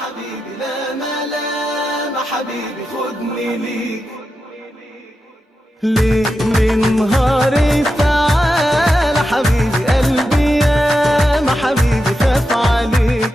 حبيبي لا ملام حبيبي خدني ليك ليل نهاري تعال حبيبي قلبي يا ما حبيبي خاف عليك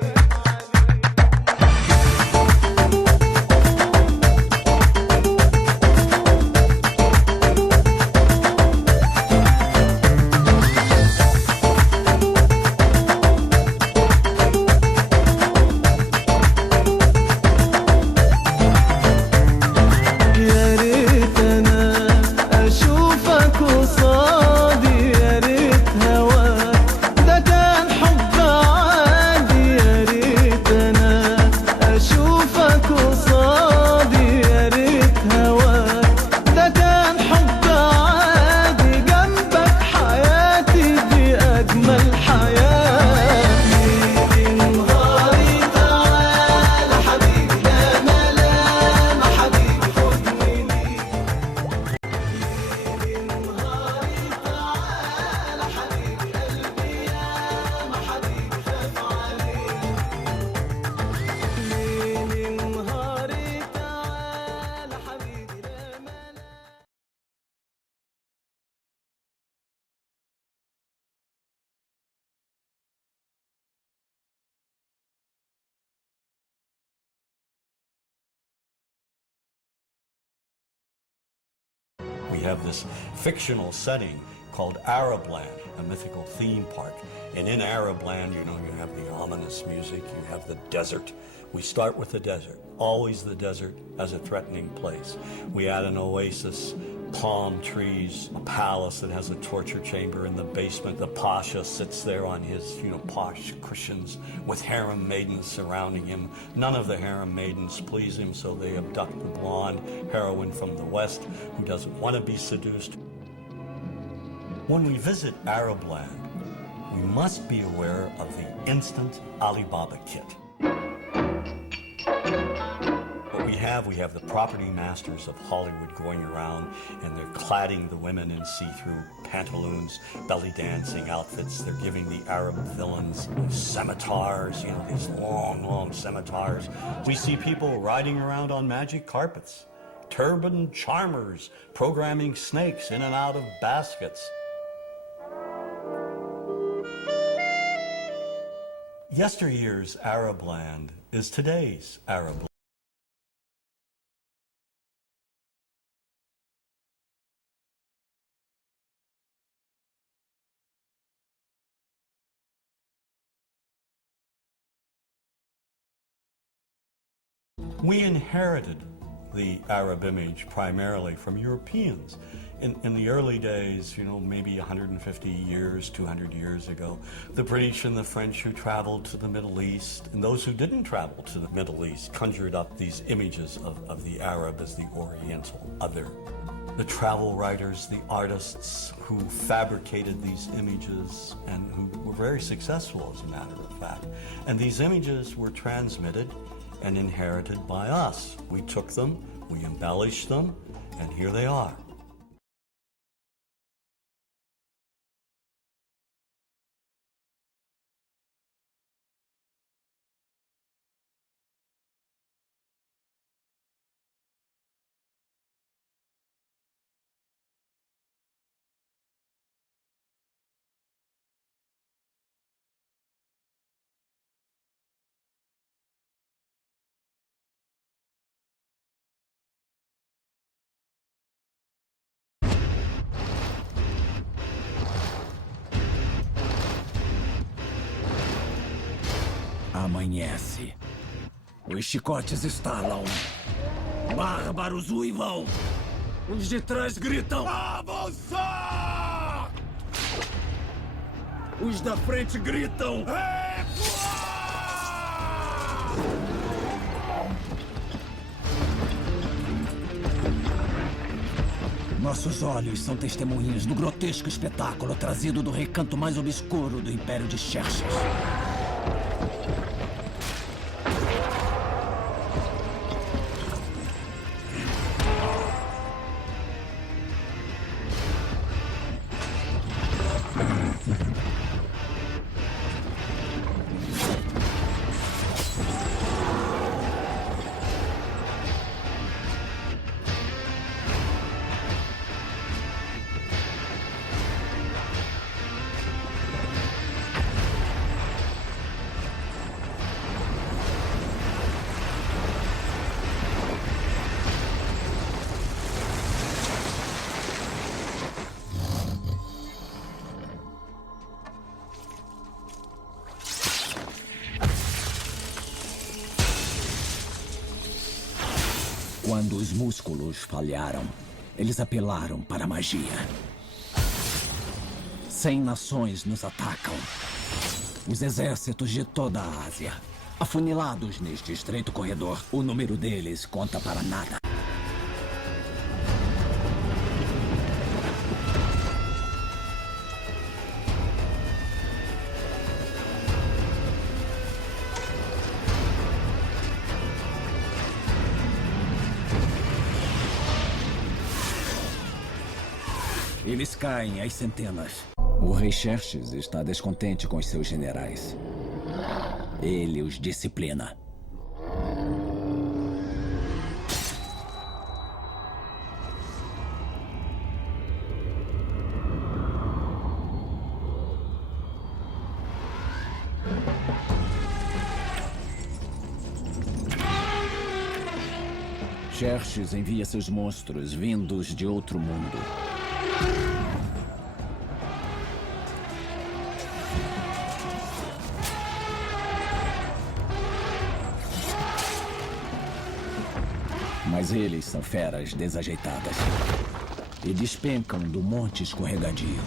We have this fictional setting called Arab Land, a mythical theme park. And in Arab Land, you know, you have the ominous music, you have the desert. We start with the desert, always the desert as a threatening place. We add an oasis, palm trees, a palace that has a torture chamber in the basement. The pasha sits there on his, posh cushions with harem maidens surrounding him. None of the harem maidens please him, so they abduct the blonde heroine from the West who doesn't want to be seduced. When we visit Arab Land, we must be aware of the instant Alibaba kit. We have the property masters of Hollywood going around and they're cladding the women in see-through pantaloons, belly dancing outfits. They're giving the Arab villains scimitars, these long scimitars. We see people riding around on magic carpets, turban charmers programming snakes in and out of baskets. Yesteryear's Arab Land is today's Arab Land. We inherited the Arab image primarily from Europeans. In the early days, maybe 150 years, 200 years ago, the British and the French who traveled to the Middle East, and those who didn't travel to the Middle East, conjured up these images of the Arab as the Oriental other. The travel writers, the artists who fabricated these images and who were very successful, as a matter of fact. And these images were transmitted and inherited by us. We took them, we embellished them, and here they are. Amanhece. Os chicotes estalam. Bárbaros uivam. Os de trás gritam: avançar! Os da frente gritam: recuar! Nossos olhos são testemunhas do grotesco espetáculo trazido do recanto mais obscuro do Império de Xerxes. Quando os músculos falharam, eles apelaram para a magia. 100 nações nos atacam. Os exércitos de toda a Ásia. Afunilados neste estreito corredor, o número deles conta para nada. Eles caem às centenas. O rei Xerxes está descontente com os seus generais. Ele os disciplina. Xerxes envia seus monstros vindos de outro mundo. Mas eles são feras desajeitadas e despencam do monte escorregadio.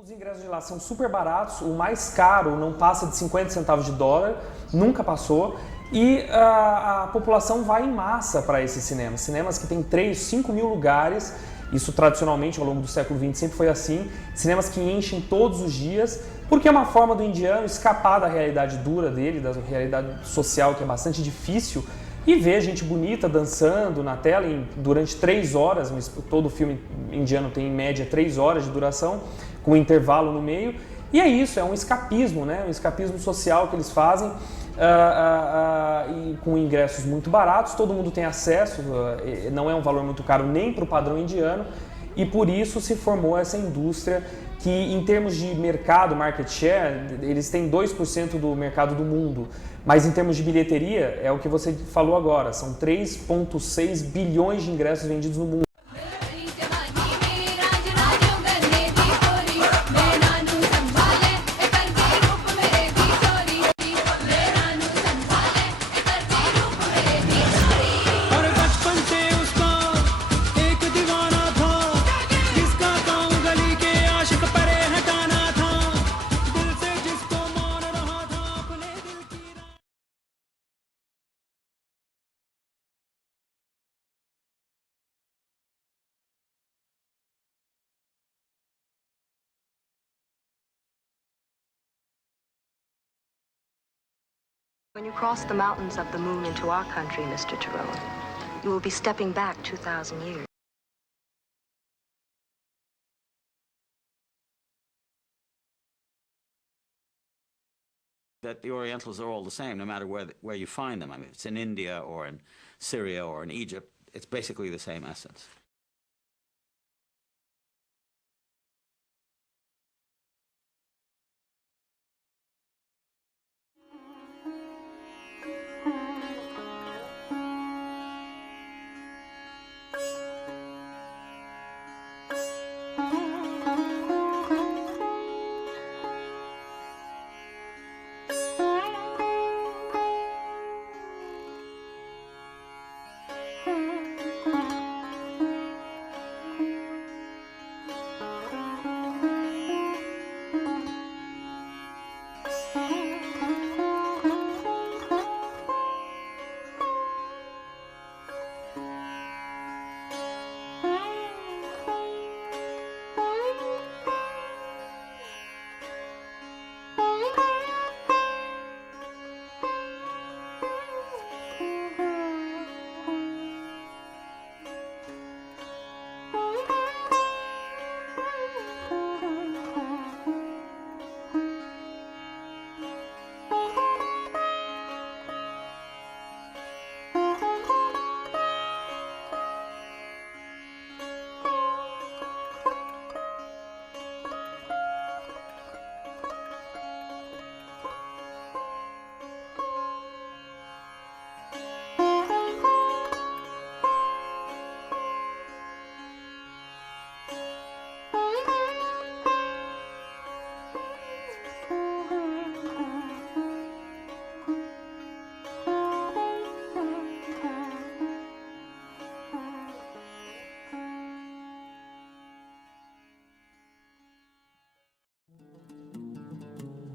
Os ingressos de lá são super baratos, o mais caro não passa de 50 centavos de dólar, nunca passou, e a população vai em massa para esses cinemas. Cinemas que tem 3, 5 mil lugares, isso tradicionalmente ao longo do século XX sempre foi assim, cinemas que enchem todos os dias, porque é uma forma do indiano escapar da realidade dura dele, da realidade social que é bastante difícil, e ver gente bonita dançando na tela durante 3 horas, todo o filme indiano tem em média 3 horas de duração, com um intervalo no meio, e é isso, é um escapismo, né? Um escapismo social que eles fazem, e com ingressos muito baratos, todo mundo tem acesso, não é um valor muito caro nem para o padrão indiano, e por isso se formou essa indústria que, em termos de mercado, market share, eles têm 2% do mercado do mundo, mas em termos de bilheteria, é o que você falou agora, são 3,6 bilhões de ingressos vendidos no mundo. When you cross the mountains of the moon into our country, Mr. Tyrone, you will be stepping back 2,000 years. That the Orientals are all the same, no matter where you find them. I mean, if it's in India or in Syria or in Egypt, it's basically the same essence.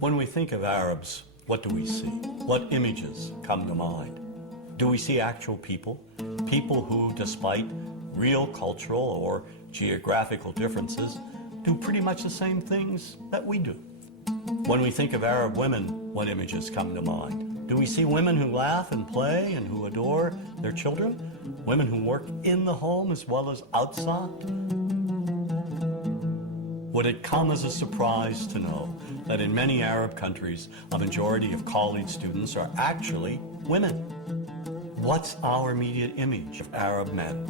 When we think of Arabs, what do we see? What images come to mind? Do we see actual people? People who, despite real cultural or geographical differences, do pretty much the same things that we do. When we think of Arab women, what images come to mind? Do we see women who laugh and play and who adore their children? Women who work in the home as well as outside? Would it come as a surprise to know that in many Arab countries, a majority of college students are actually women? What's our immediate image of Arab men?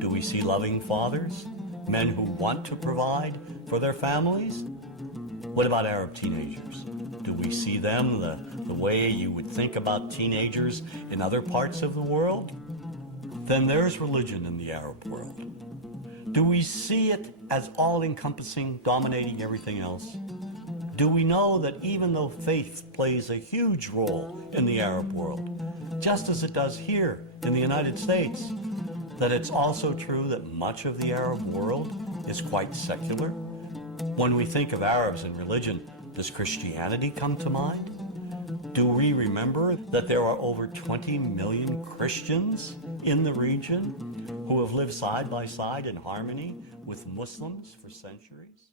Do we see loving fathers? Men who want to provide for their families? What about Arab teenagers? Do we see them the way you would think about teenagers in other parts of the world? Then there's religion in the Arab world. Do we see it as all-encompassing, dominating everything else? Do we know that even though faith plays a huge role in the Arab world, just as it does here in the United States, that it's also true that much of the Arab world is quite secular? When we think of Arabs and religion, does Christianity come to mind? Do we remember that there are over 20 million Christians in the region who have lived side by side in harmony with Muslims for centuries?